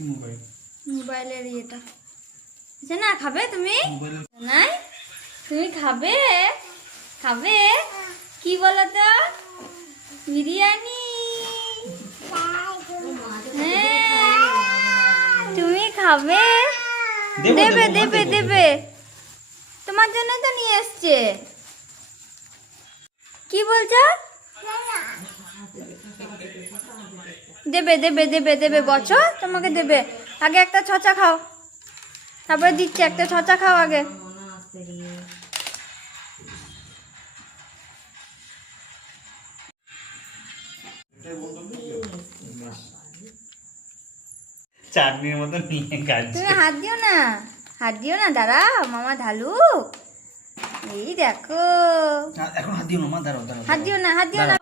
মোবাইলের ইয়েটা আচ্ছা না খাবে তুমি নাই তুমি খাবে খাবে কি বলো তো বিরিয়ানি হ্যাঁ তুমি খাবে দেবে দেবে দেবে তোমার জন্য তো নিয়ে এসছে কি বলছো দেবে দেবে দেবে দেবে বছো তোমাকে দেবে আগে একটা ছচা খাও তারপরে দিচ্ছে একটা ছচা খাও আগে চাটনির মতো নিয়ে খাচ্ছে তুমি হাত দিও না দাঁড়াও মামা ঢালু এই দেখো এখন হাত দিও না মা দাঁড়াও দাঁড়াও হাত দিও না